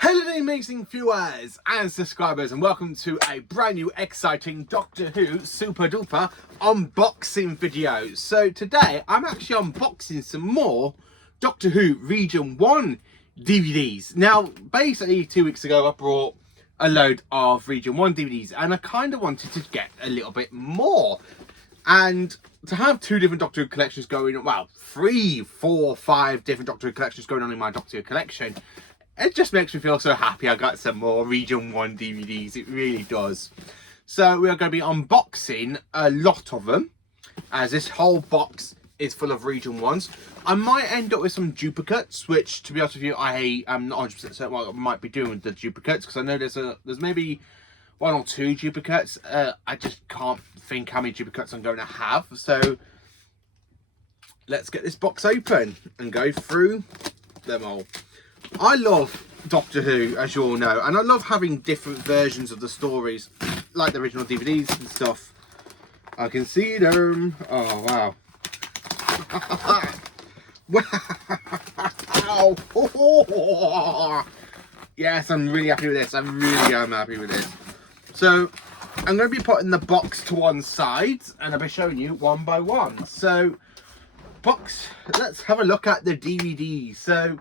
Hello amazing viewers and subscribers, and welcome to a brand new exciting Doctor Who super duper unboxing video. So today I'm actually unboxing some more Doctor Who Region 1 DVDs. Now basically 2 weeks ago I brought a load of Region 1 DVDs and I kind of wanted to get a little bit more. And to have two different Doctor Who collections going on, well, 3, 4, 5 different Doctor Who collections going on in my Doctor Who collection, it just makes me feel so happy I got some more Region 1 DVDs. It really does. So we are going to be unboxing a lot of them, as this whole box is full of Region 1s. I might end up with some duplicates, which, to be honest with you, I am not 100% certain what I might be doing with the duplicates, because I know there's maybe 1 or 2 duplicates. I just can't think how many duplicates I'm going to have. So let's get this box open and go through them all. I love Doctor Who, as you all know, and I love having different versions of the stories, like the original DVDs and stuff. I can see them. Oh, wow. Wow. Yes, I'm really happy with this. I really am happy with this. So, I'm going to be putting the box to one side, and I'll be showing you one by one. So, box, let's have a look at the DVD. So,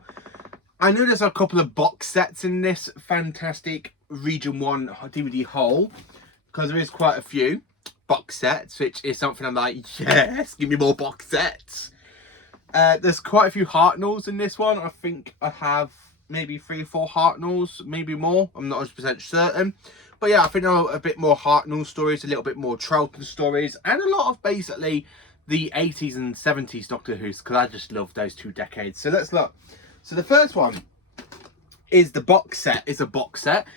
I know there's a couple of box sets in this fantastic Region 1 DVD haul, because there is quite a few box sets, which is something I'm like, yes, give me more box sets. There's quite a few Hartnells in this one. I think I have maybe 3 or 4 Hartnells, maybe more. I'm not 100% certain. But yeah, I think there are a bit more Hartnell stories, a little bit more Troughton stories, and a lot of basically the 80s and 70s Doctor Who's, because I just love those 2 decades. So let's look. So the first one is the box set. It's a box set,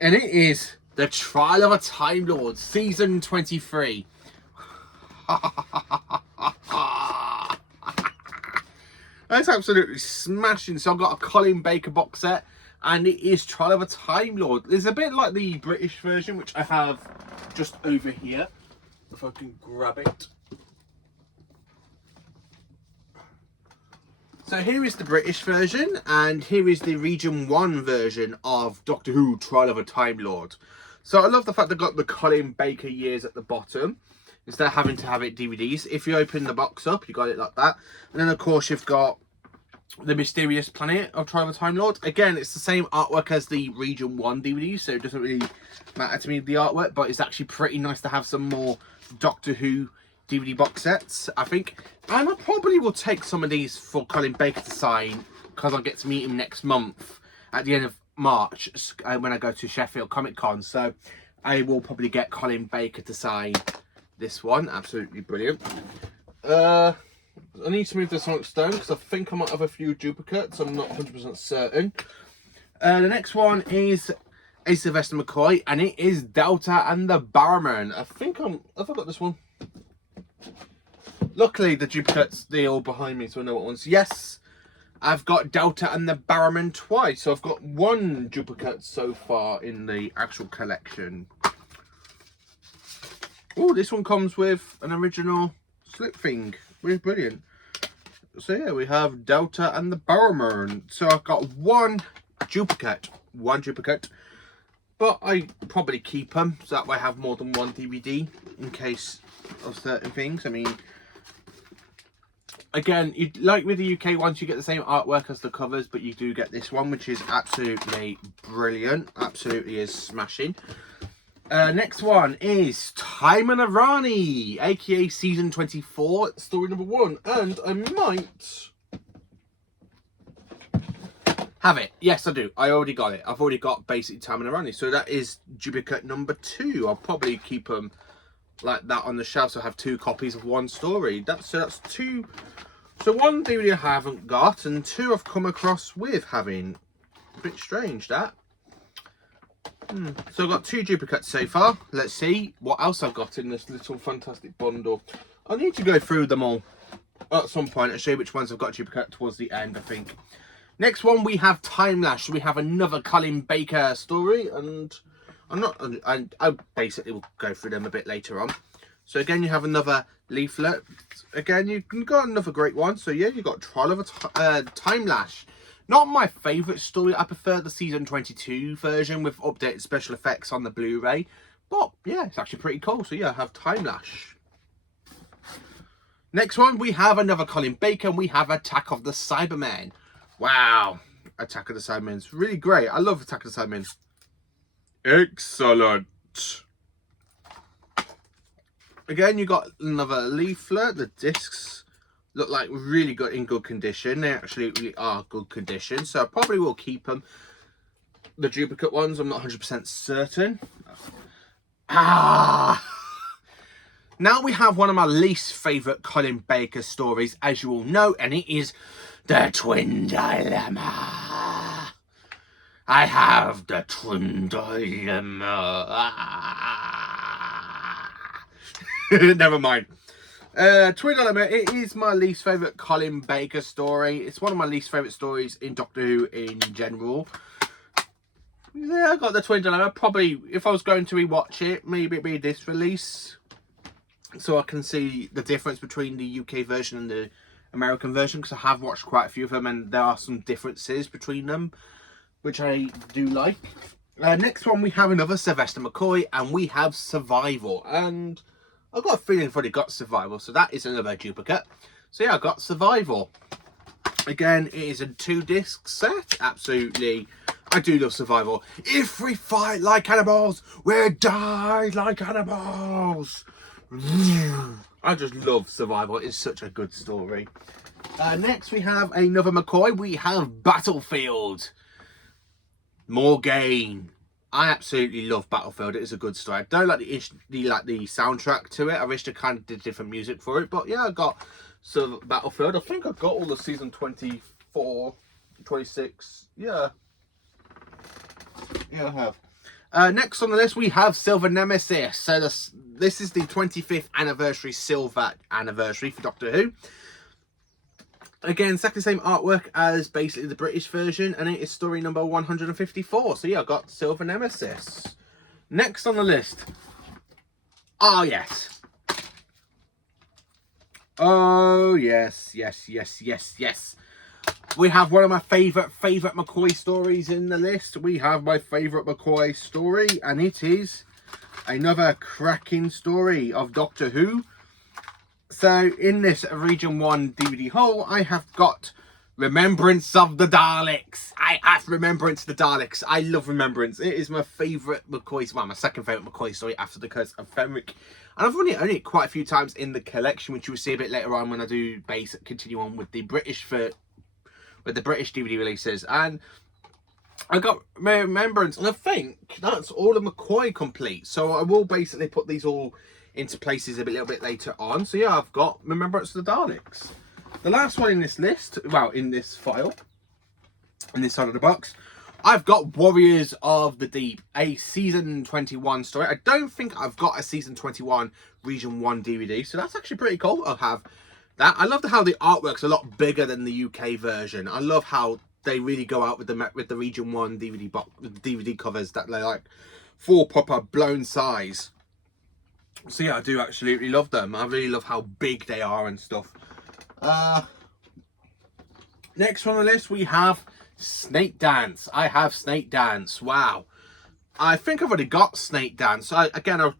and it is The Trial of a Time Lord, Season 23. That's absolutely smashing. So I've got a Colin Baker box set, and it is Trial of a Time Lord. It's a bit like the British version, which I have just over here. If I can grab it. So here is the British version, and here is the Region 1 version of Doctor Who Trial of a Time Lord. So I love the fact they've got the Colin Baker years at the bottom, instead of having to have it DVDs. If you open the box up, you got it like that. And then of course you've got the Mysterious Planet of Trial of a Time Lord. Again, it's the same artwork as the Region 1 DVD, so it doesn't really matter to me the artwork, but it's actually pretty nice to have some more Doctor Who DVD box sets, I think. And I probably will take some of these for Colin Baker to sign, because I'll get to meet him next month at the end of March when I go to Sheffield Comic Con. So I will probably get Colin Baker to sign this one. Absolutely brilliant. I need to move this one stone because I think I might have a few duplicates. I'm not 100% certain. The next one is a Sylvester McCoy, and it is Delta and the Barrowmen. Have I got this one? Luckily, the duplicates, they're all behind me, so I know what ones. Yes, I've got Delta and the Barrowmen twice. So I've got 1 duplicate so far in the actual collection. Oh, this one comes with an original slip thing. Really brilliant. So yeah, we have Delta and the Barrowmen. So I've got 1 duplicate. But I probably keep them, so that way I have more than 1 DVD in case of certain things. I mean, again, like with the UK ones, you get the same artwork as the covers, but you do get this one, which is absolutely brilliant. Absolutely is smashing. Next one is Time and Arani, aka Season 24, story number 1. And I might have it. Yes, I do. I already got it. I've already got basically Time and Arani. So that is duplicate number 2. I'll probably keep them like that on the shelf, so I have 2 copies of 1 story. That's 2. So 1 DVD I haven't got, and 2 I've come across with having. A bit strange, that. So I've got 2 duplicates so far. Let's see what else I've got in this little fantastic bundle. I need to go through them all at some point and show you which ones I've got duplicate towards the end, I think. Next one, we have Time Lash. We have another Colin Baker story, and I basically will go through them a bit later on. So again, you have another leaflet. Again, you got another great one. So yeah, you got Trial of a Time Lash. Not my favourite story. I prefer the season 22 version with updated special effects on the Blu-ray. But yeah, it's actually pretty cool. So yeah, I have Time Lash. Next one, we have another Colin Baker, and we have Attack of the Cybermen. Wow, Attack of the Cybermen is really great. I love Attack of the Cybermen. Excellent. Again, you got another leaflet. The discs look like really good, in good condition. They absolutely are good condition, so I probably will keep them. The duplicate ones, I'm not 100% certain. Now we have one of my least favourite Colin Baker stories, as you all know, and it is The Twin Dilemma. I have the Twin Dilemma. Never mind. Twin Dilemma, it is my least favourite Colin Baker story. It's one of my least favourite stories in Doctor Who in general. Yeah, I got the Twin Dilemma. Probably, if I was going to rewatch it, maybe it'd be this release, so I can see the difference between the UK version and the American version, because I have watched quite a few of them and there are some differences between them, which I do like. Next one, we have another Sylvester McCoy, and we have Survival. And I've got a feeling I've already got Survival, so that is another duplicate. So yeah, I got Survival. Again, it is a 2-disc set. Absolutely, I do love Survival. If we fight like cannibals, we'll die like cannibals. I just love Survival. It's such a good story. Next, we have another McCoy. We have Battlefield. Morgaine. I absolutely love Battlefield. It is a good story. I don't like the soundtrack to it. I wish they kind of did different music for it. But yeah, I got some Battlefield. I think I got all the season 24, 26. Yeah. Yeah, I have. Next on the list, we have Silver Nemesis. So this is the 25th anniversary, Silver anniversary for Doctor Who. Again, exactly the same artwork as basically the British version, and it is story number 154. So yeah, I got Silver Nemesis. Next on the list. Oh, yes. Oh, yes, yes, yes, yes, yes. We have one of my favourite McCoy stories in the list. We have my favourite McCoy story, and it is another cracking story of Doctor Who. So in this Region 1 DVD haul, I have got Remembrance of the Daleks. I have Remembrance of the Daleks. I love Remembrance. It is my favourite McCoy, well, my second favourite McCoy story after The Curse of Fenric. And I've run it only quite a few times in the collection, which you'll see a bit later on when I do continue on with the British DVD releases. And I got Remembrance, and I think that's all of McCoy complete. So I will basically put these all into places a little bit later on. So yeah, I've got Remembrance of the Daleks. The last one in this list, well, in this file, in this side of the box, I've got Warriors of the Deep, a season 21 story. I don't think I've got a season 21 Region 1 DVD, so that's actually pretty cool. I'll have that. I love how the artwork's a lot bigger than the UK version. I love how they really go out with the Region 1 DVD box, with the DVD covers that they're like full proper blown size. So yeah, I do absolutely love them. I really love how big they are and stuff. Next on the list, we have Snake Dance. I have Snake Dance. Wow. I think I've already got Snake Dance. Again, I'll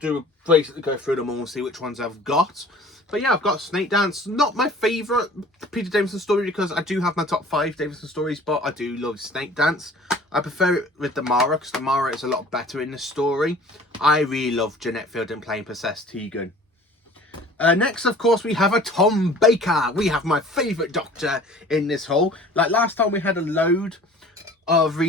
basically go through them all and see which ones I've got. But yeah, I've got Snake Dance. Not my favourite Peter Davison story, because I do have my top 5 Davison stories, but I do love Snake Dance. I prefer it with Damara, because Damara is a lot better in the story. I really love Jeanette Fielding playing Possessed Tegan. Next, of course, we have a Tom Baker. We have my favourite Doctor in this haul. Like last time, we had a load of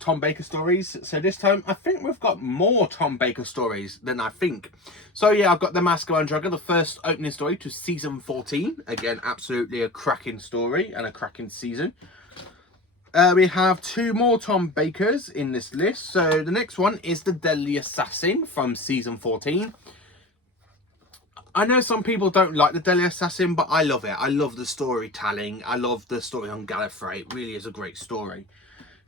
Tom Baker stories. So this time, I think we've got more Tom Baker stories than I think. So yeah, I've got The Mask of Andromeda, the first opening story to season 14. Again, absolutely a cracking story and a cracking season. We have 2 more Tom Bakers in this list. So the next one is The Deadly Assassin from season 14. I know some people don't like The Deadly Assassin, but I love it. I love the storytelling. I love the story on Gallifrey. It really is a great story.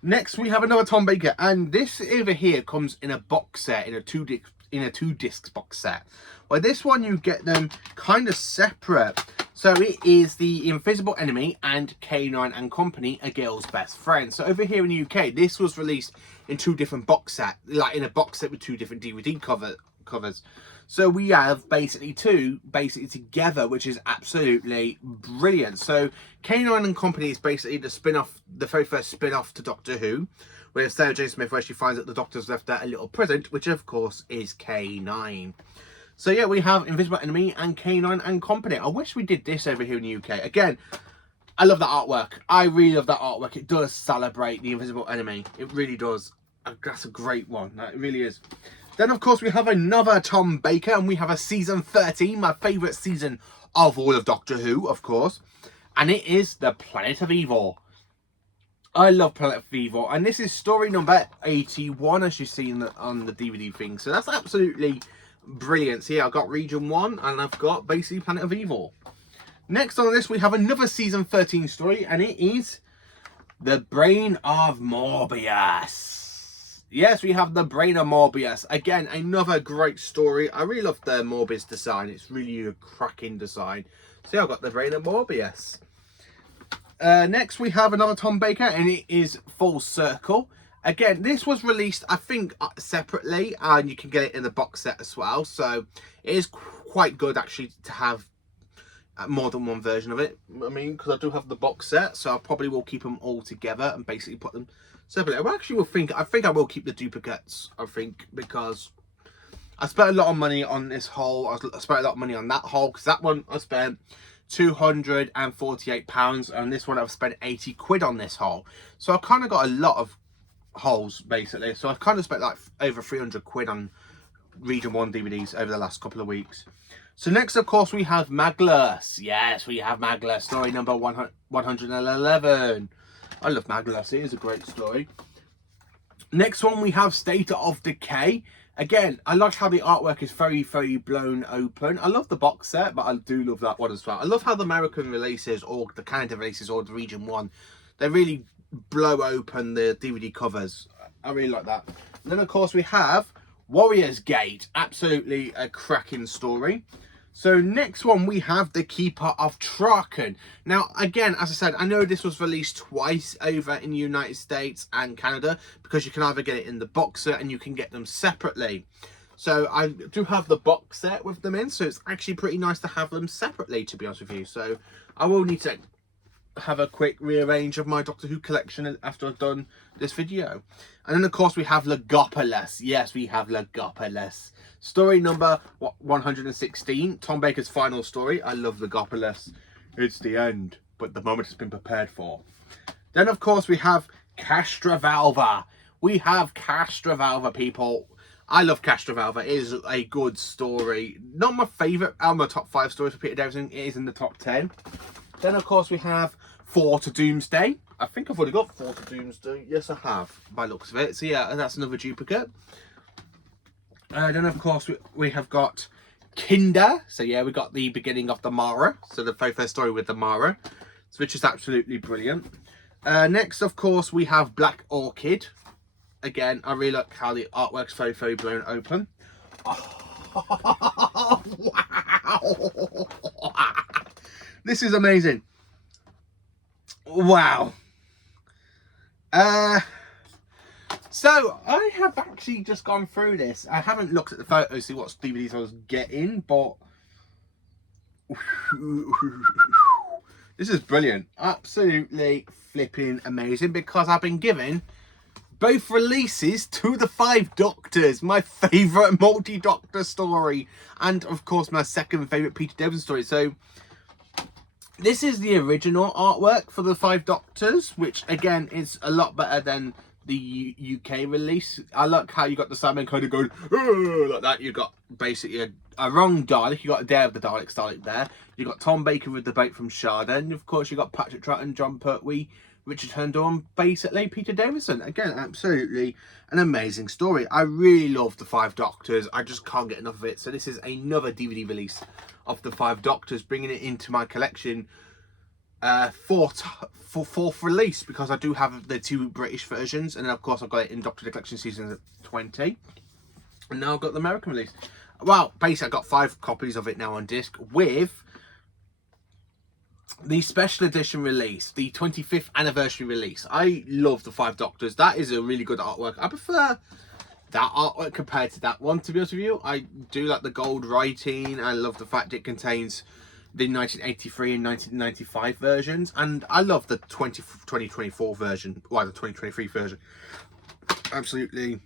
Next, we have another Tom Baker, and this over here comes in a box set, in a two disc box set. Well, this one you get them kind of separate. So it is The Invisible Enemy and K9 and Company, A Girl's Best Friend. So over here in the UK, this was released in 2 different box sets, like in a box set with 2 different DVD covers. So we have basically 2 together, which is absolutely brilliant. So K9 and Company is basically the spin-off, the very first spin-off to Doctor Who, where Sarah Jane Smith, where she finds that the Doctor's left her a little present, which of course is K9. So yeah, we have Invisible Enemy and K9 and Company. I wish we did this over here in the UK. Again, I love that artwork. I really love that artwork. It does celebrate the Invisible Enemy. It really does. That's a great one. That really is. Then, of course, we have another Tom Baker, and we have a season 13, my favourite season of all of Doctor Who, of course. And it is The Planet of Evil. I love Planet of Evil. And this is story number 81, as you see on the DVD thing. So that's absolutely brilliant. So yeah, I've got Region 1, and I've got basically Planet of Evil. Next on this, we have another season 13 story, and it is The Brain of Morbius. Yes, we have The Brain of Morbius. Again, another great story. I really love the Morbius design. It's really a cracking design. So yeah, I've got The Brain of Morbius. Next, we have another Tom Baker, and it is Full Circle. Again, this was released, I think, separately, and you can get it in the box set as well. So it is quite good, actually, to have more than one version of it. I mean, because I do have the box set, so I probably will keep them all together and basically put them separately. I think I will keep the duplicates, I think, because I spent a lot of money on this haul. I spent a lot of money on that haul, because that one I spent £248, and this one I've spent 80 quid on this haul. So I've kind of got a lot of hauls, basically. So I've kind of spent like over 300 quid on Region 1 DVDs over the last couple of weeks. So next, of course, we have Maglus. Yes, we have Maglus, story number 111. I love Maglus, it is a great story. Next one, we have State of Decay. Again, I like how the artwork is very, very blown open. I love the box set, but I do love that one as well. I love how the American releases, or the Canada releases, or the Region 1, they really blow open the DVD covers. I really like that. And then, of course, we have Warriors Gate. Absolutely a cracking story. So next one, we have The Keeper of Traken. Now, again, as I said, I know this was released twice over in the United States and Canada, because you can either get it in the box set and you can get them separately. So I do have the box set with them in, so it's actually pretty nice to have them separately, to be honest with you. So I will need to have a quick rearrange of my Doctor Who collection after I've done this video. And then, of course, we have Logopolis. Yes, we have Logopolis. Story number 116, Tom Baker's final story. I love Logopolis. It's the end, but the moment has been prepared for. Then, of course, we have Castrovalva. We have Castrovalva, people. I love Castrovalva. It is a good story. Not my favourite out of my top 5 stories for Peter Davison. It is in the top 10. Then, of course, we have 4 to Doomsday. I think I've already got 4 to Doomsday. Yes, I have, by looks of it. So, yeah, that's another duplicate. Then, of course, we have got Kinder. So, yeah, we got the beginning of the Mara. So, the very first story with the Mara, which is absolutely brilliant. Next, of course, we have Black Orchid. Again, I really like how the artwork's very, very blown open. Oh, wow. This is amazing. Wow. So I have actually just gone through this. I haven't looked at the photos to see what DVDs I was getting, but this is brilliant. Absolutely flipping amazing, because I've been given both releases to the 5 Doctors, my favourite multi-Doctor story, and of course my second favourite Peter Davison story. So this is the original artwork for the 5 Doctors, which again is a lot better than the UK release. I like how you got the Simon kind of going like that. You got basically a wrong Dalek. You got a Day of the Daleks Dalek there. You got Tom Baker with the bait from Shada, and of course you got Patrick Troughton, John Pertwee, Richard Herndon, basically Peter Davison. Again, absolutely an amazing story. I really love the 5 Doctors. I just can't get enough of it. So this is another DVD release of the 5 Doctors, bringing it into my collection for fourth release, because I do have the 2 British versions, and then of course I've got it in Doctor Who Collection Season 20, and now I've got the American release. Well, basically I've got 5 copies of it now on disc, with the special edition release, the 25th anniversary release. I love the Five Doctors. That is a really good artwork. I prefer that artwork compared to that one, to be honest with you. I do like the gold writing. I love the fact it contains the 1983 and 1995 versions, and I love the 2024 version, or the 2023 version. Absolutely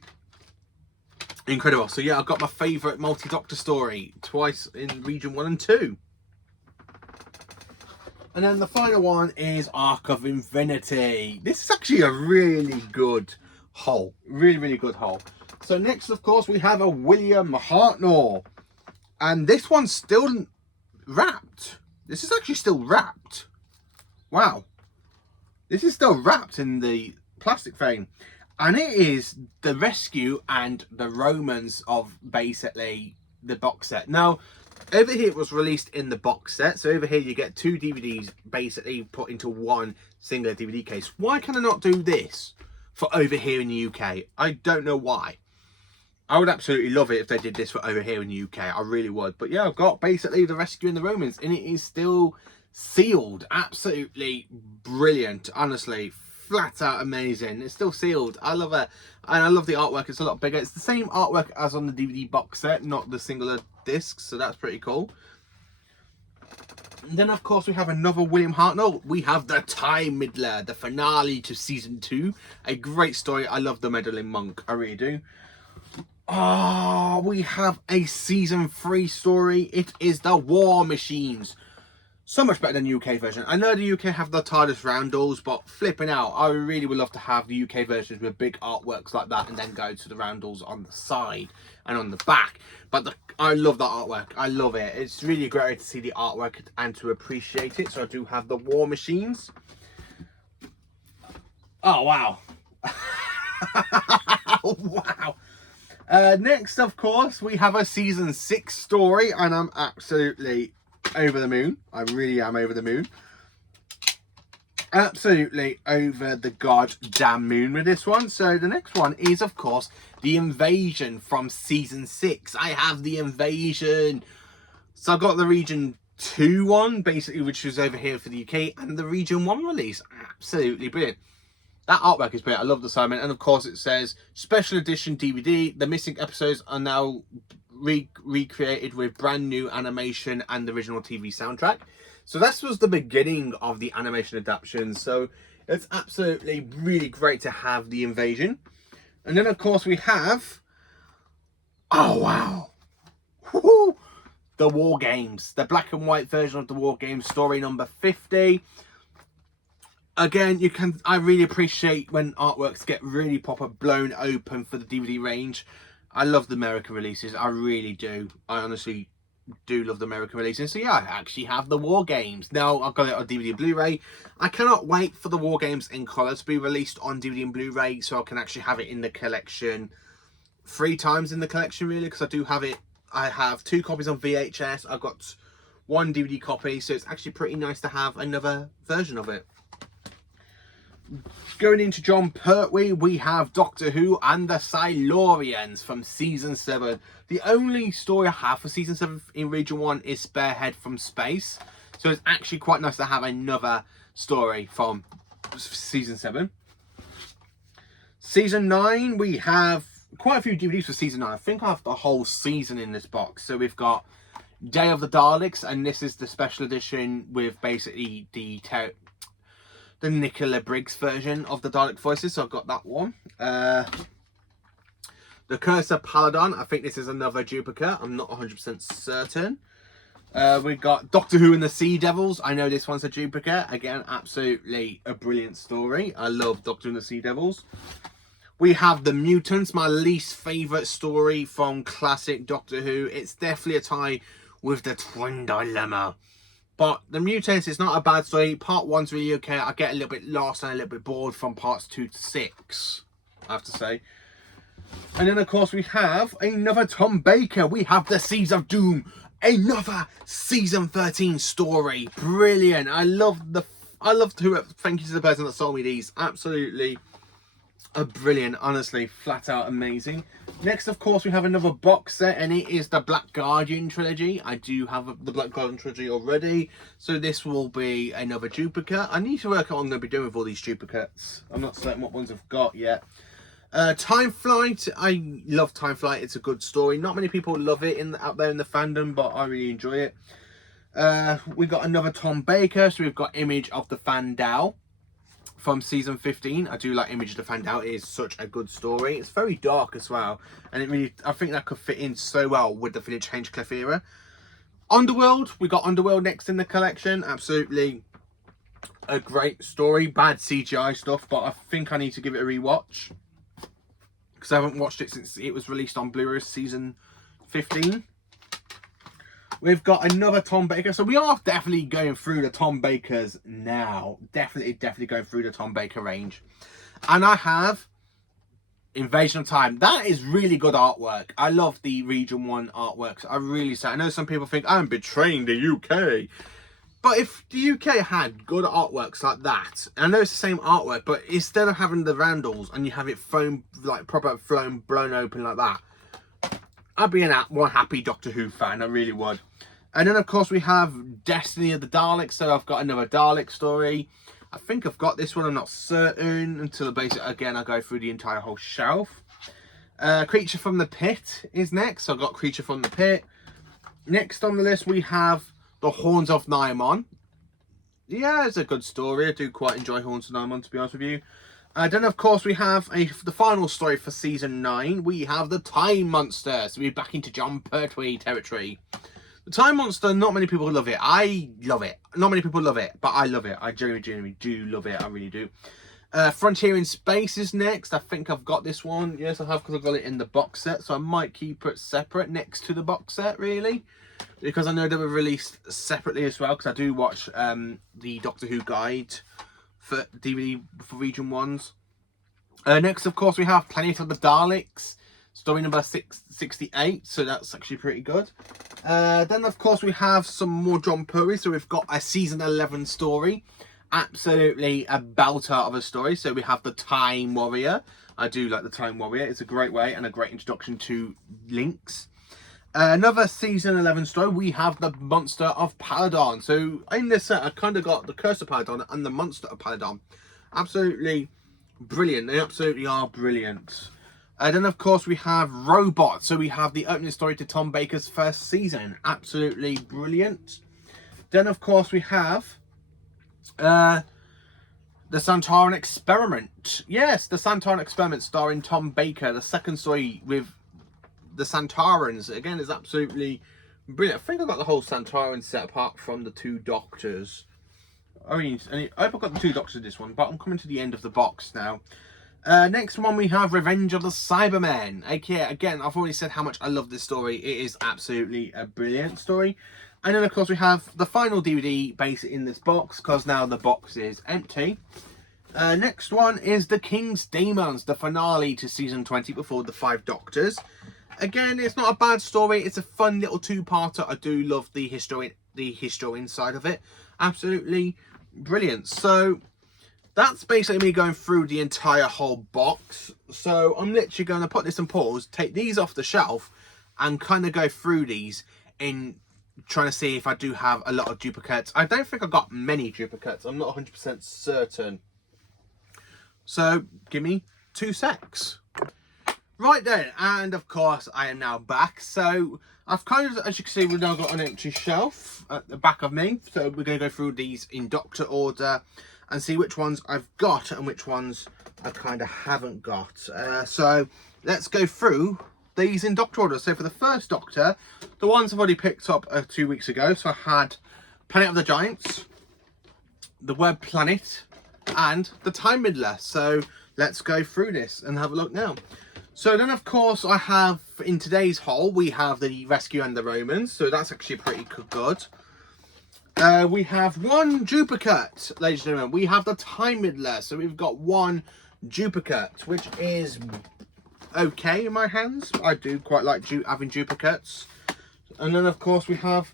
incredible. So yeah, I've got my favourite multi-Doctor story twice in region 1 and 2. And then the final one is Arc of Infinity. This is actually a really good haul. Really good haul. So next, of course, we have a William Hartnell. And this one's still wrapped. This is actually still wrapped. Wow. This is still wrapped in the plastic frame. And it is the rescue and the Romans of basically the box set. Now, over here it was released in the box set. So over here you get 2 DVDs basically put into one singular DVD case. Why can I not do this for over here in the UK? I don't know why. I would absolutely love it if they did this for over here in the UK. I really would. But yeah, I've got basically the Rescue and the Romans, and it is still sealed. Absolutely brilliant. Honestly, flat out amazing. It's still sealed. I love it. And I love the artwork. It's a lot bigger. It's the same artwork as on the DVD box set, not the singular discs. So that's pretty cool. And then, of course, we have another William Hartnell. We have the Time Middler, the finale to season 2. A great story. I love the Meddling Monk. I really do. Oh, we have a season 3 story. It is the War Machines. So much better than the UK version. I know the UK have the TARDIS roundels, but flipping out, I really would love to have the UK versions with big artworks like that, and then go to the roundels on the side and on the back. But I love that artwork. I love it. It's really great to see the artwork and to appreciate it. So I do have the War Machines. Oh, wow. Wow. Next, of course, we have a season 6 story, and I'm absolutely over the moon. I really am over the moon. Absolutely over the goddamn moon with this one. So the next one is, of course, the Invasion from season 6. I have the Invasion. So I've got the region 2 one, basically, which was over here for the UK, and the region 1 release. Absolutely brilliant. That artwork is brilliant. I love the assignment. And of course it says special edition DVD. The missing episodes are now recreated with brand new animation and the original TV soundtrack. So this was the beginning of the animation adaptation. So it's absolutely really great to have the Invasion. And then of course we have, oh wow, woo-hoo, the War Games, the black and white version of the War Games, story number 50. Again, I really appreciate when artworks get really proper blown open for the DVD range. I love the American releases. I really do. I honestly do love the American releases. So yeah, I actually have the War Games. Now, I've got it on DVD and Blu-ray. I cannot wait for the War Games in colour to be released on DVD and Blu-ray, so I can actually have it in the collection 3 times in the collection, really, because I do have it. I have 2 copies on VHS. I've got 1 DVD copy, so it's actually pretty nice to have another version of it. Going into Jon Pertwee, we have Doctor Who and the Silurians from season 7. The only story I have for season 7 in region 1 is Spearhead from Space. So it's actually quite nice to have another story from season 7. Season 9, we have quite a few DVDs for season 9. I think I have the whole season in this box. So we've got Day of the Daleks, and this is the special edition with basically the Nicola Briggs version of the Dalek voices, so I've got that one. The Curse of Paladon, I think this is another duplicate, I'm not 100% certain. We've got Doctor Who and the Sea Devils, I know this one's a duplicate. Again, absolutely a brilliant story. I love Doctor Who and the Sea Devils. We have The Mutants, my least favourite story from classic Doctor Who. It's definitely a tie with the Twin Dilemma. But The Mutants is not a bad story. Part 1's really okay. I get a little bit lost and a little bit bored from parts 2 to 6, I have to say. And then, of course, we have another Tom Baker. We have The Seeds of Doom. Another season 13 story. Brilliant. I love who. Thank you to the person that sold me these. Absolutely brilliant. Honestly, flat out amazing. Next, of course, we have another box set, and it is the Black Guardian trilogy. I do have the Black Guardian trilogy already, so this will be another duplicate. I need to work out what I'm going to be doing with all these duplicates. I'm not certain what ones I've got yet. Time Flight. I love Time Flight. It's a good story. Not many people love it out there in the fandom, but I really enjoy it. We got another Tom Baker, so we've got Image of the Fandao from season 15. I do like Image of the Fandao. It is such a good story. It's very dark as well, and it really, I think that could fit in so well with the Village Hinchcliffe era. Underworld. We got Underworld next in the collection. Absolutely a great story. Bad CGI stuff, but I think I need to give it a rewatch because I haven't watched it since it was released on Blu-ray season 15. We've got another Tom Baker. So we are definitely going through the Tom Bakers now. Definitely going through the Tom Baker range. And I have Invasion of Time. That is really good artwork. I love the Region 1 artworks. I really say. I know some people think I'm betraying the UK. But if the UK had good artworks like that, and I know it's the same artwork, but instead of having the Vandals and you have it flown, like proper flown, blown open like that, I'd be one happy Doctor Who fan. I really would. And then, of course, we have Destiny of the Daleks. So I've got another Dalek story. I think I've got this one. I'm not certain until basically, again, I go through the entire whole shelf. Creature from the Pit is next. So I've got Creature from the Pit. Next on the list, we have The Horns of Nimon. Yeah, it's a good story. I do quite enjoy Horns of Nimon, to be honest with you. Then, of course, we have the final story for season 9. We have the Time Monster. So we're back into Jon Pertwee territory. The Time Monster, not many people love it. I love it. Not many people love it, but I love it. I genuinely do love it. I really do. Frontier in Space is next. I think I've got this one. Yes, I have, because I've got it in the box set. So I might keep it separate next to the box set, really. Because I know they were released separately as well. Because I do watch the Doctor Who guide for DVD for Region 1s. Next, of course, we have Planet of the Daleks. Story number 668, so that's actually pretty good. Then, of course, we have some more Jon Pertwee. So we've got a season 11 story. Absolutely a belter of a story. So we have the Time Warrior. I do like the Time Warrior. It's a great way and a great introduction to Links. Another season 11 story. We have the Monster of Paladon. So in this set, I kind of got the Curse of Paladon and the Monster of Paladon. Absolutely brilliant. They absolutely are brilliant. Then, of course, we have Robot. So we have the opening story to Tom Baker's first season. Absolutely brilliant. Then, of course, we have the Santoran Experiment. Yes, the Santoran Experiment starring Tom Baker. The second story with the Santarans. Again, is absolutely brilliant. I think I got the whole Santaran set apart from the 2 Doctors. I mean, I hope I got the 2 Doctors in this one, but I'm coming to the end of the box now. Next one, we have Revenge of the Cybermen. Okay, again, I've already said how much I love this story. It is absolutely a brilliant story. And then, of course, we have the final DVD based in this box, because now the box is empty. Next one is The King's Demons, the finale to season 20 before the 5 Doctors. Again, it's not a bad story. It's a fun little 2-parter. I do love the historian side of it. Absolutely brilliant. So that's basically me going through the entire whole box. So I'm literally going to put this on pause, take these off the shelf, and kind of go through these in trying to see if I do have a lot of duplicates. I don't think I've got many duplicates. I'm not 100% certain. So give me 2 secs. Right then, and of course I am now back. So I've kind of, as you can see, we've now got an empty shelf at the back of me. So we're going to go through these in Doctor order and see which ones I've got and which ones I kind of haven't got. So let's go through these in Doctor order. So for the first Doctor, the ones I've already picked up 2 weeks ago. So I had Planet of the Giants, the Web Planet, and the Time Midler. So let's go through this and have a look now. So then, of course, I have, in today's haul, we have the Rescue and the Romans. So that's actually pretty good. We have 1 duplicate, ladies and gentlemen. We have the Time Midler. So we've got 1 duplicate, which is okay in my hands. I do quite like having duplicates. And then, of course, we have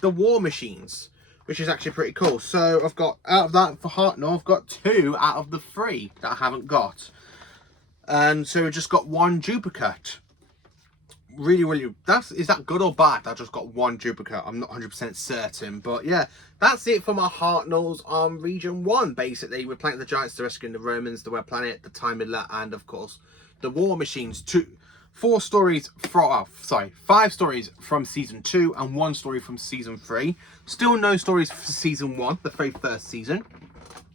the War Machines, which is actually pretty cool. So I've got, out of that for Hartnell, I've got 2 out of the 3 that I haven't got. And so we've just got 1 duplicate. really, is that good or bad? I just got one duplicate. I'm not 100% certain, but yeah, that's it for my Hartnells on Region 1. Basically, we're playing the Giants, the Rescuing the Romans, the Web Planet, the Time Midler, and of course the War Machines. 5 stories from season 2 and 1 story from season 3. Still no stories for season 1, the very first season.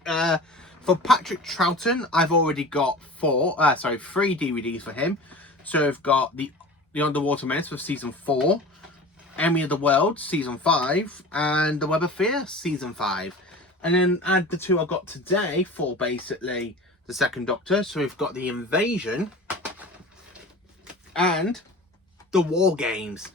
For Patrick Troughton, I've already got 3 DVDs for him. So I've got the Underwater Menace for season 4, Enemy of the World season 5, and The Web of Fear season 5. And then add the 2 I got today for basically the Second Doctor. So we've got the Invasion and the War Games.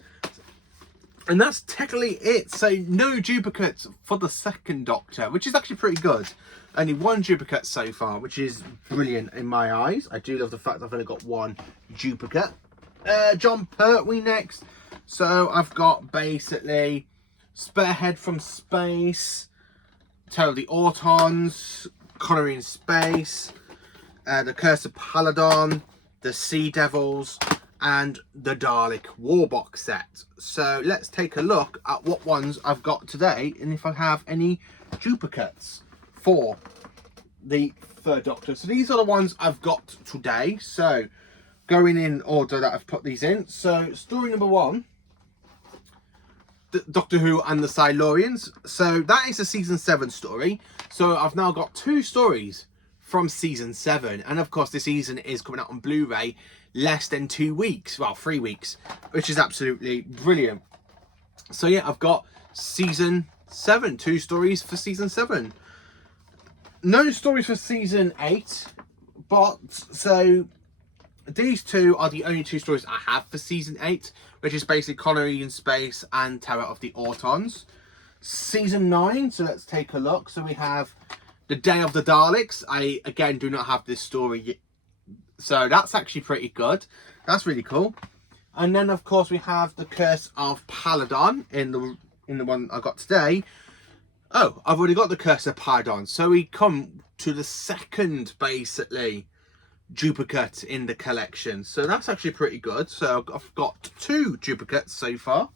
And that's technically it. So no duplicates for the Second Doctor, which is actually pretty good. Only 1 duplicate so far, which is brilliant in my eyes. I do love the fact I've only got 1 duplicate. Jon Pertwee next. So I've got basically Spearhead from Space, Tale of the Autons, Connery in Space, The Curse of Paladon, the Sea Devils, and the Dalek War box set. So let's take a look at what ones I've got today and if I have any duplicates for the Third Doctor. So these are the ones I've got today. So going in order that I've put these in. So story number 1, Doctor Who and the Silurians. So that is a season 7 story. So I've now got 2 stories from season 7, and of course this season is coming out on Blu-ray less than 2 weeks, well 3 weeks, which is absolutely brilliant. So yeah, I've got season 7, 2 stories for season 7. No stories for season 8, but so these 2 are the only 2 stories I have for season 8, which is basically Connery in Space and Terror of the Autons. Season 9, so let's take a look. So we have The Day of the Daleks. I again do not have this story yet, so that's actually pretty good. That's really cool. And then of course we have The Curse of Paladon in the one I got today. Oh, I've already got The Curse of Paladon. So we come to the second, basically, duplicate in the collection. So that's actually pretty good. So I've got 2 duplicates so far.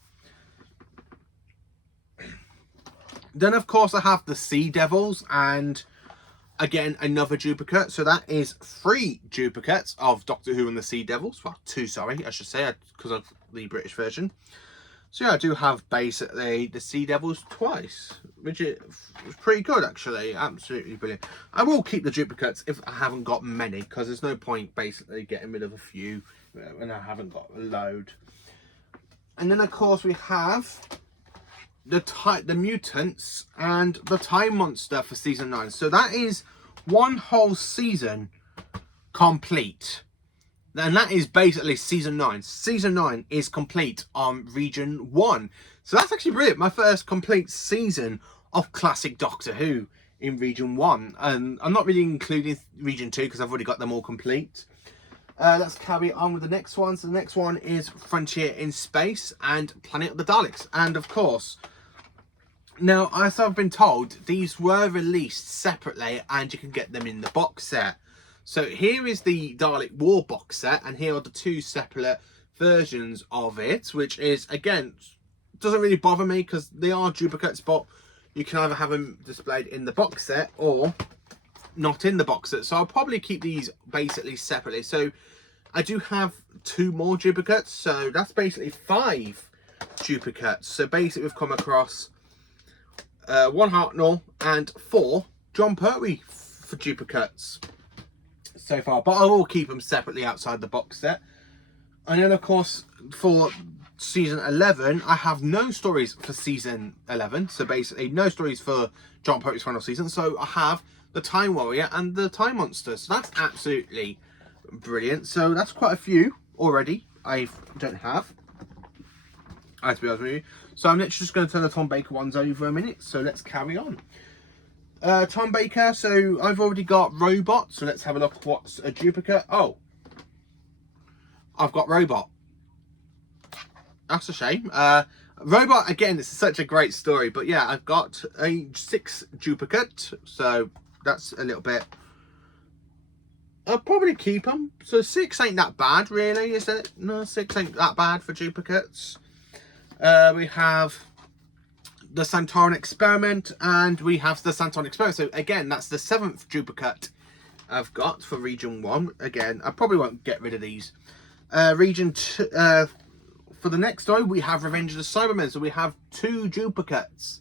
Then, of course, I have the Sea Devils and, again, another duplicate. So that is 3 duplicates of Doctor Who and the Sea Devils. Well, 2, sorry, I should say, because of the British version. So yeah, I do have basically the Sea Devils twice, which is pretty good actually, absolutely brilliant. I will keep the duplicates if I haven't got many, because there's no point basically getting rid of a few when I haven't got a load. And then of course we have the Mutants and the Time Monster for season 9. So that is 1 whole season complete. And that is basically season 9. Season 9 is complete on Region 1. So that's actually brilliant. My first complete season of classic Doctor Who in Region 1. And I'm not really including Region 2 because I've already got them all complete. Let's carry on with the next one. So the next one is Frontier in Space and Planet of the Daleks. And of course, now as I've been told, these were released separately and you can get them in the box set. So here is the Dalek War box set, and here are the 2 separate versions of it, which is, again, doesn't really bother me because they are duplicates, but you can either have them displayed in the box set or not in the box set. So I'll probably keep these basically separately. So I do have 2 more duplicates, so that's basically 5 duplicates. So basically we've come across 1 Hartnell and 4 Jon Pertwee for duplicates so far, but I will keep them separately outside the box set. And then of course for season 11 I have no stories for season 11, so basically no stories for Jon Pertwee's final season. So I have the Time Warrior and the Time Monster, so that's absolutely brilliant. So that's quite a few already I don't have, I have to be honest with you. So I'm literally just going to turn the Tom Baker ones over a minute, so let's carry on. Tom Baker, so I've already got Robot, so let's have a look at what's a duplicate. Oh, I've got Robot. That's a shame. Robot, again, this is such a great story, but yeah, I've got a 6 duplicate, so that's a little bit I'll probably keep them. So 6 ain't that bad, really, is it? No, 6 ain't that bad for duplicates. We have the Santoran Experiment, and we have the Santoran Experiment. So again, that's the 7th duplicate I've got for Region 1. Again, I probably won't get rid of these. Region 2, for the next story, we have Revenge of the Cybermen. So we have 2 duplicates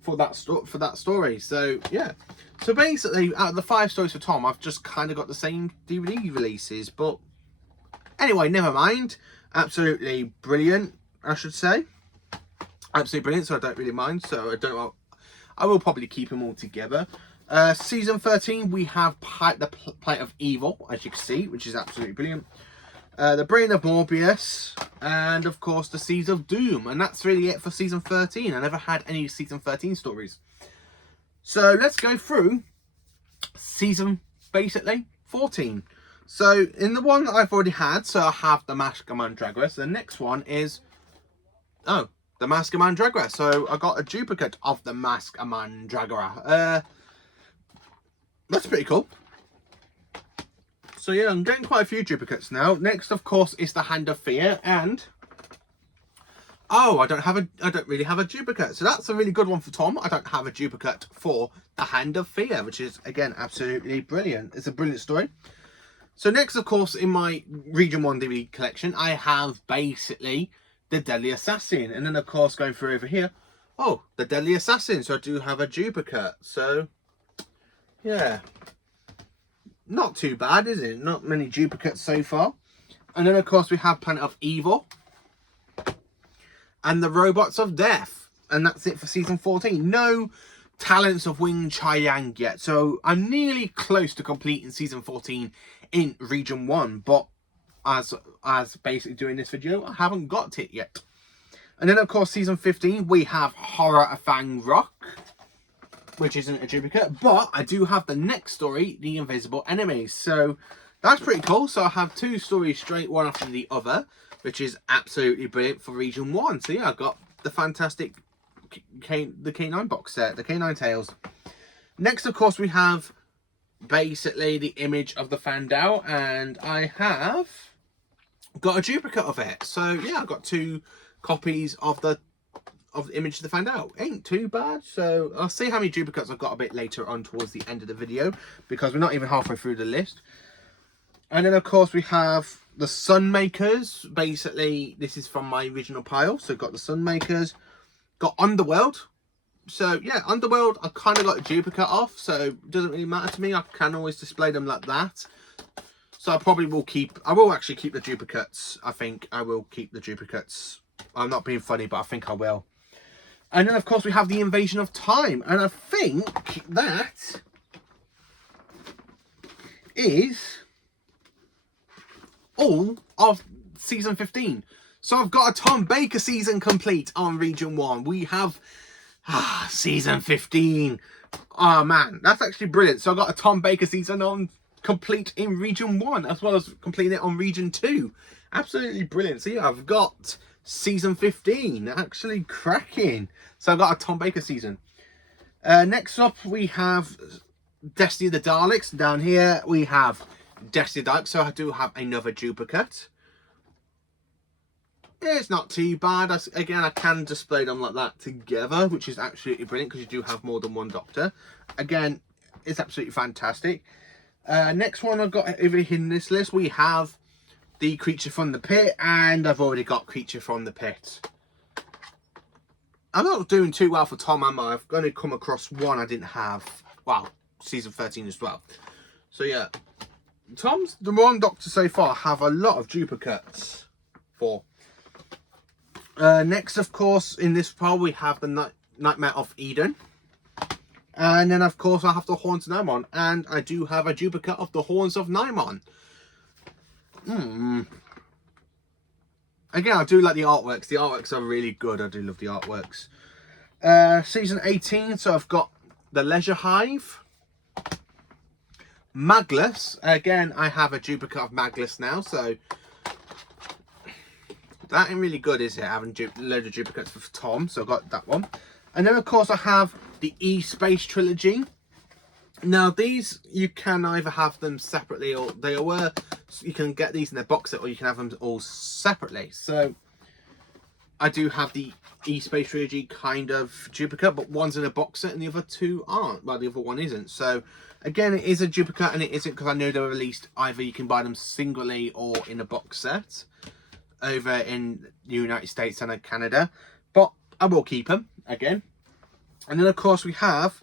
for that story. So yeah. So basically, out of the 5 stories for Tom, I've just kind of got the same DVD releases. But anyway, never mind. Absolutely brilliant, I should say. Absolutely brilliant, so I don't really mind. So I will probably keep them all together. Season 13, we have the Plate of Evil, as you can see, which is absolutely brilliant. The Brain of Morbius, and of course the Seeds of Doom. And that's really it for season 13. I never had any season 13 stories. So let's go through season, basically, 14. So in the one that I've already had, so I have the Mask of Mandragora. The next one is, the Mask of Mandragora. So I got a duplicate of the Mask of Mandragora. That's pretty cool. So yeah, I'm getting quite a few duplicates now. Next, of course, is the Hand of Fear, and I don't really have a duplicate. So that's a really good one for Tom. I don't have a duplicate for the Hand of Fear, which is again absolutely brilliant. It's a brilliant story. So next, of course, in my Region 1 DVD collection, I have basically the Deadly Assassin, and then of course going through over here, the Deadly Assassin. So I do have a duplicate. So yeah. Not too bad, is it? Not many duplicates so far. And then, of course, we have Planet of Evil. And the Robots of Death. And that's it for season 14. No Talents of Wing Chai-Yang yet. So I'm nearly close to completing season 14 in Region 1. But as basically doing this video, I haven't got it yet. And then, of course, season 15, we have Horror of Fang Rock, which isn't a duplicate, but I do have the next story, The Invisible Enemies. So that's pretty cool. So I have 2 stories straight, one after the other, which is absolutely brilliant for Region 1. So yeah, I've got the fantastic the K9 box set, the K9 Tales. Next, of course, we have basically the Image of the Fandao, and I have got a duplicate of it. So yeah, I've got 2 copies of the Image to find out. Ain't too bad. So I'll see how many duplicates I've got a bit later on towards the end of the video, because we're not even halfway through the list. And then of course we have the Sunmakers. Basically this is from my original pile. So got the Sunmakers, got Underworld. So yeah, Underworld I kind of got a duplicate off, so it doesn't really matter to me. I can always display them like that. So I will actually keep the duplicates. I think I will keep the duplicates. I'm not being funny, but I think I will. And then, of course, we have the Invasion of Time. And I think that is all of season 15. So I've got a Tom Baker season complete on Region 1. We have season 15. Oh, man, that's actually brilliant. So I've got a Tom Baker season on complete in Region 1, as well as completing it on Region 2. Absolutely brilliant. So yeah, I've got season 15, actually cracking. So I've got a Tom Baker season. Next up we have Destiny of the Daleks. Down here we have Destiny of the Daleks, so I do have another duplicate. It's not too bad. Again, I can display them like that together, which is absolutely brilliant, because you do have more than one Doctor. Again, it's absolutely fantastic. Next one I've got over here in this list, we have the Creature from the Pit, and I've already got Creature from the Pit. I'm not doing too well for Tom, am I? I've only come across one I didn't have. Wow, season 13 as well. So yeah, Tom's the one Doctor so far have a lot of duplicates for. Next, of course, in this pile we have the Nightmare of Eden. And then, of course, I have the Horns of Nimon. And I do have a duplicate of the Horns of Nimon. Again, I do like the artworks. The artworks are really good. I do love the artworks. Season 18. So I've got the Leisure Hive. Maglus. Again, I have a duplicate of Maglus now. So that ain't really good, is it? Having a load of duplicates for Tom. So I got that one. And then, of course, I have the E-Space Trilogy. Now these, you can either have them separately, or you can get these in their box set, or you can have them all separately. So I do have the E-Space Trilogy kind of duplicate, but one's in a box set and the other two aren't. Well, the other one isn't. So again, it is a duplicate, and it isn't because I know they're released either you can buy them singly or in a box set over in the United States and Canada. But I will keep them again. And then of course we have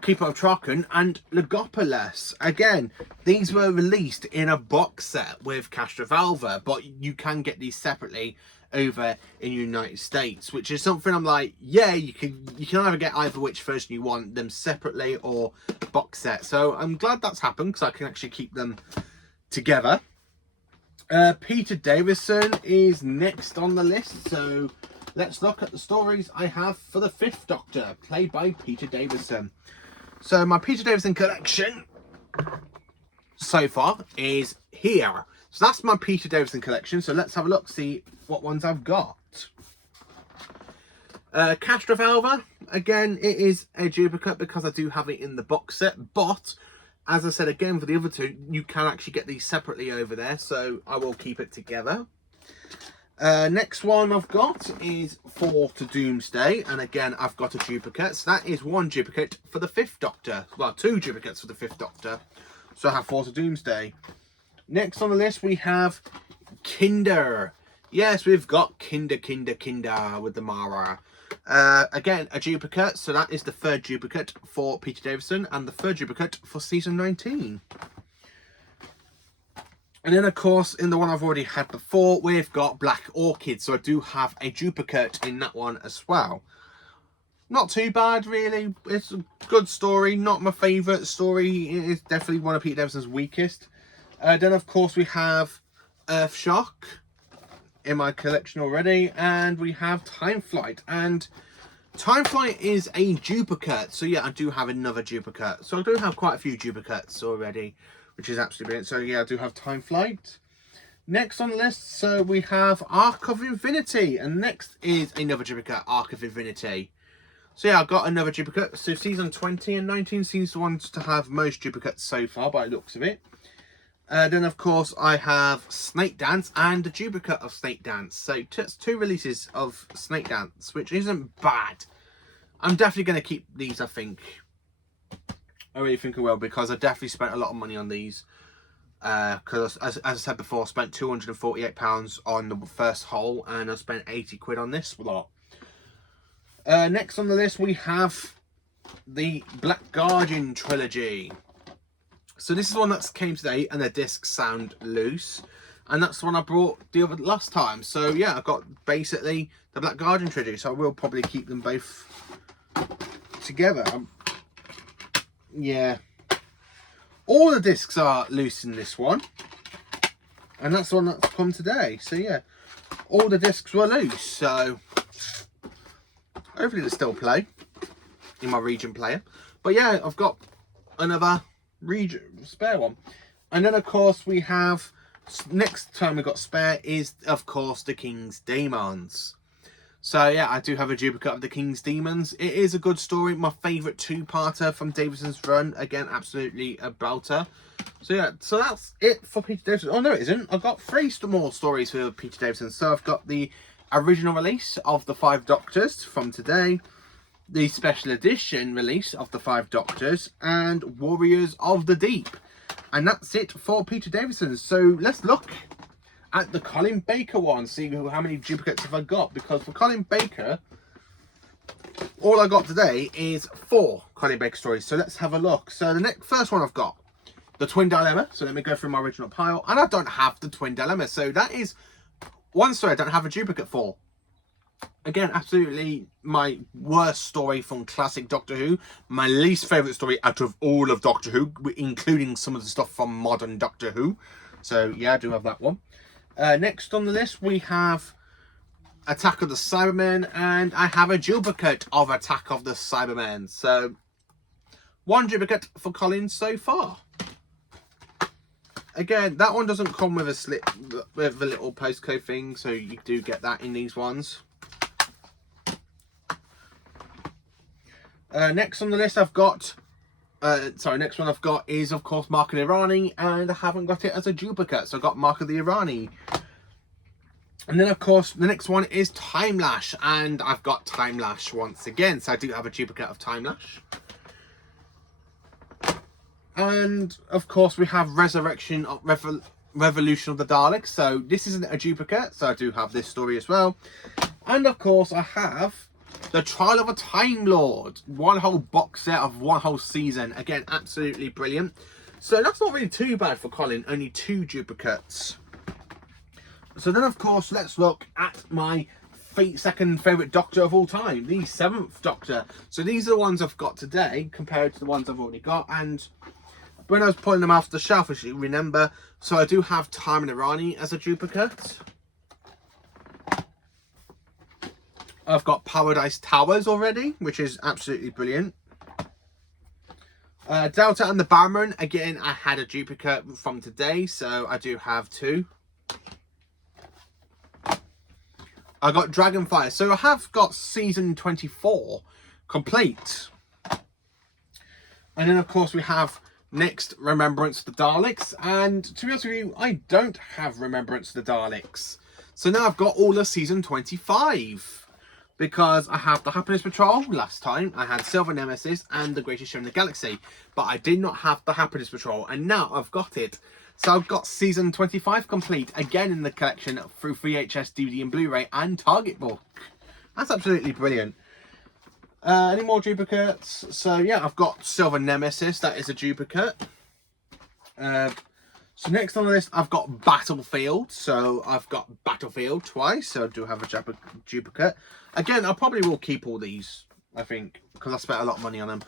Keeper of Traken and Logopolis. Again, these were released in a box set with Castrovalva, but you can get these separately over in the United States, which is something I'm like, yeah, you can either get either which version you want, them separately or box set. So I'm glad that's happened because I can actually keep them together. Peter Davison is next on the list, so let's look at the stories I have for the Fifth Doctor, played by Peter Davison. So my Peter Davison collection so far is here. So that's my Peter Davison collection. So let's have a look, see what ones I've got. Castrovalva, again, it is a duplicate because I do have it in the box set. But, as I said again, for the other two, you can actually get these separately over there. So I will keep it together. Next one I've got is Four to Doomsday, and again I've got a duplicate. So that is one duplicate for the Fifth Doctor. Well, two duplicates for the Fifth Doctor. So I have Four to Doomsday. Next on the list we have Kinder. Yes, we've got Kinder with the Mara. Again, a duplicate. So that is the third duplicate for Peter Davison and the third duplicate for season 19. And then, of course, in the one I've already had before, we've got Black Orchid. So I do have a duplicate in that one as well. Not too bad, really. It's a good story. Not my favourite story. It is definitely one of Peter Davison's weakest. Then, of course, we have Earthshock in my collection already. And we have Time Flight. And Time Flight is a duplicate. So, yeah, I do have another duplicate. So I do have quite a few duplicates already, which is absolutely brilliant. So yeah, I do have Time Flight. Next on the list, so we have Arc of Infinity. And next is another duplicate, Arc of Infinity. So yeah, I've got another duplicate. So season 20 and 19 seems the ones to have most duplicates so far by the looks of it. Then of course I have Snake Dance and a duplicate of Snake Dance. So two releases of Snake Dance, which isn't bad. I'm definitely going to keep these, I think. I really think I will, because I definitely spent a lot of money on these. Because, as I said before, I spent £248 on the first hole, and I spent 80 quid on this lot. Next on the list, we have the Black Guardian trilogy. So this is one that came today, and the discs sound loose. And that's the one I brought last time. So yeah, I've got basically the Black Guardian trilogy. So I will probably keep them both together. Yeah, all the discs are loose in this one, and that's the one that's come today. So yeah, all the discs were loose, so hopefully they still play in my region player. But yeah, I've got another region spare one. And then of course we have, next time we got spare is of course the King's Demons. So yeah, I do have a duplicate of the King's Demons. It is a good story, my favourite two-parter from Davison's run. Again, absolutely a belter. So yeah, so that's it for Peter Davison. Oh no, it isn't. I've got three more stories for Peter Davison. So I've got the original release of the Five Doctors from today, the special edition release of the Five Doctors, and Warriors of the Deep. And that's it for Peter Davison. So let's look at the Colin Baker one, see how many duplicates have I got, because for Colin Baker, all I got today is 4 Colin Baker stories. So let's have a look. So the first one I've got, the Twin Dilemma. So let me go through my original pile, and I don't have the Twin Dilemma. So that is one story I don't have a duplicate for. Again, absolutely my worst story from classic Doctor Who. My least favourite story out of all of Doctor Who, including some of the stuff from modern Doctor Who. So yeah, I do have that one. Next on the list, we have Attack of the Cybermen, and I have a duplicate of Attack of the Cybermen. So, one duplicate for Colin so far. Again, that one doesn't come with a slip, with a little postcode thing, so you do get that in these ones. Next on the list, I've got next one I've got is, of course, Mark of the Irani, and I haven't got it as a duplicate, so I got Mark of the Irani. And then, of course, the next one is Time Lash, and I've got Time Lash once again, so I do have a duplicate of Time Lash. And, of course, we have Revolution of the Daleks, so this isn't a duplicate, so I do have this story as well. And, of course, I have The Trial of a Time Lord, one whole box set of one whole season. Again, absolutely brilliant. So that's not really too bad for Colin, only 2 duplicates. So then, of course, let's look at my second favourite Doctor of all time, the 7th Doctor. So these are the ones I've got today compared to the ones I've already got. And when I was pulling them off the shelf, as you remember, so I do have Time and Irani as a duplicate. I've got Paradise Towers already, which is absolutely brilliant. Delta and the Baron, again, I had a duplicate from today, so I do have 2. I got Dragonfire, so I have got season 24 complete. And then, of course, we have next Remembrance of the Daleks. And to be honest with you, I don't have Remembrance of the Daleks. So now I've got all of season 25. Because I have the Happiness Patrol last time. I had Silver Nemesis and The Greatest Show in the Galaxy. But I did not have the Happiness Patrol. And now I've got it. So I've got season 25 complete, again in the collection through VHS, DVD and Blu-ray and Target Book. That's absolutely brilliant. Any more duplicates? So yeah, I've got Silver Nemesis, that is a duplicate. So next on the list, I've got Battlefield. So I've got Battlefield twice, so I do have a duplicate. Again, I probably will keep all these, I think, because I spent a lot of money on them.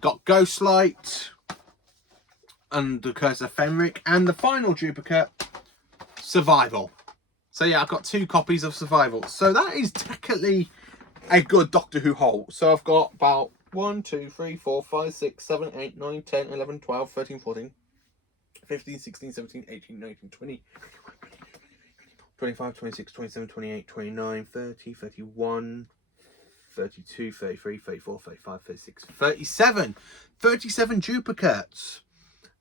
Got Ghostlight and The Curse of Fenric, and the final duplicate, Survival. So yeah, I've got 2 copies of Survival. So that is technically a good Doctor Who haul. So I've got about 1, 2, 3, 4, 5, 6, 7, 8, 9, 10, 11, 12, 13, 14, 15, 16, 17, 18, 19, 20, 25, 26, 27, 28, 29, 30, 31, 32, 33, 34, 35, 36, 37. 37 duplicates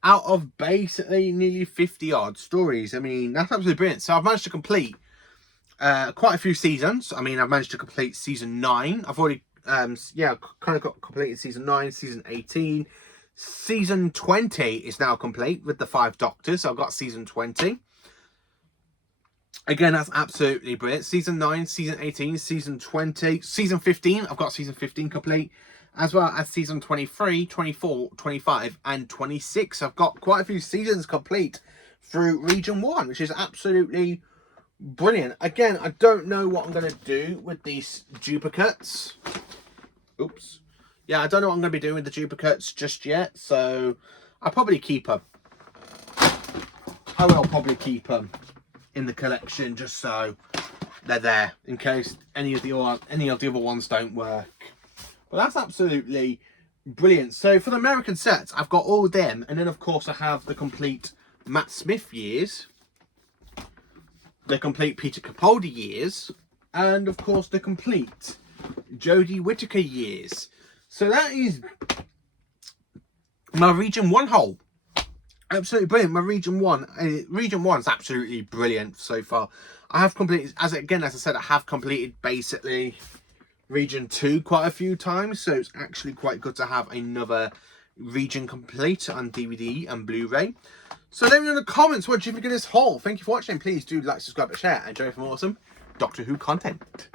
out of basically nearly 50 odd stories. I mean, that's absolutely brilliant. So I've managed to complete quite a few seasons. I mean, I've managed to complete season 9. I've already, kind of got completed season 9, season 18. Season 20 is now complete with the 5 Doctors. So I've got season 20. Again, that's absolutely brilliant. Season 9, season 18, season 20, season 15. I've got season 15 complete, as well as season 23, 24, 25, and 26. I've got quite a few seasons complete through Region 1, which is absolutely brilliant. Again, I don't know what I'm going to do with these duplicates. Oops. Yeah, I don't know what I'm going to be doing with the duplicates just yet, so I'll probably keep them. I will probably keep them in the collection just so they're there in case any of the other ones don't work. But that's absolutely brilliant. So for the American sets, I've got all of them, and then of course I have the complete Matt Smith years, the complete Peter Capaldi years, and of course the complete Jodie Whittaker years. So that is my Region 1 haul. Absolutely brilliant. My Region 1 is absolutely brilliant so far. I have completed, as I said, I have completed basically Region 2 quite a few times, so it's actually quite good to have another region complete on DVD and Blu-ray. So let me know in the comments what you think of this haul. Thank you for watching. Please do like, subscribe and share, and enjoy some awesome Doctor Who content.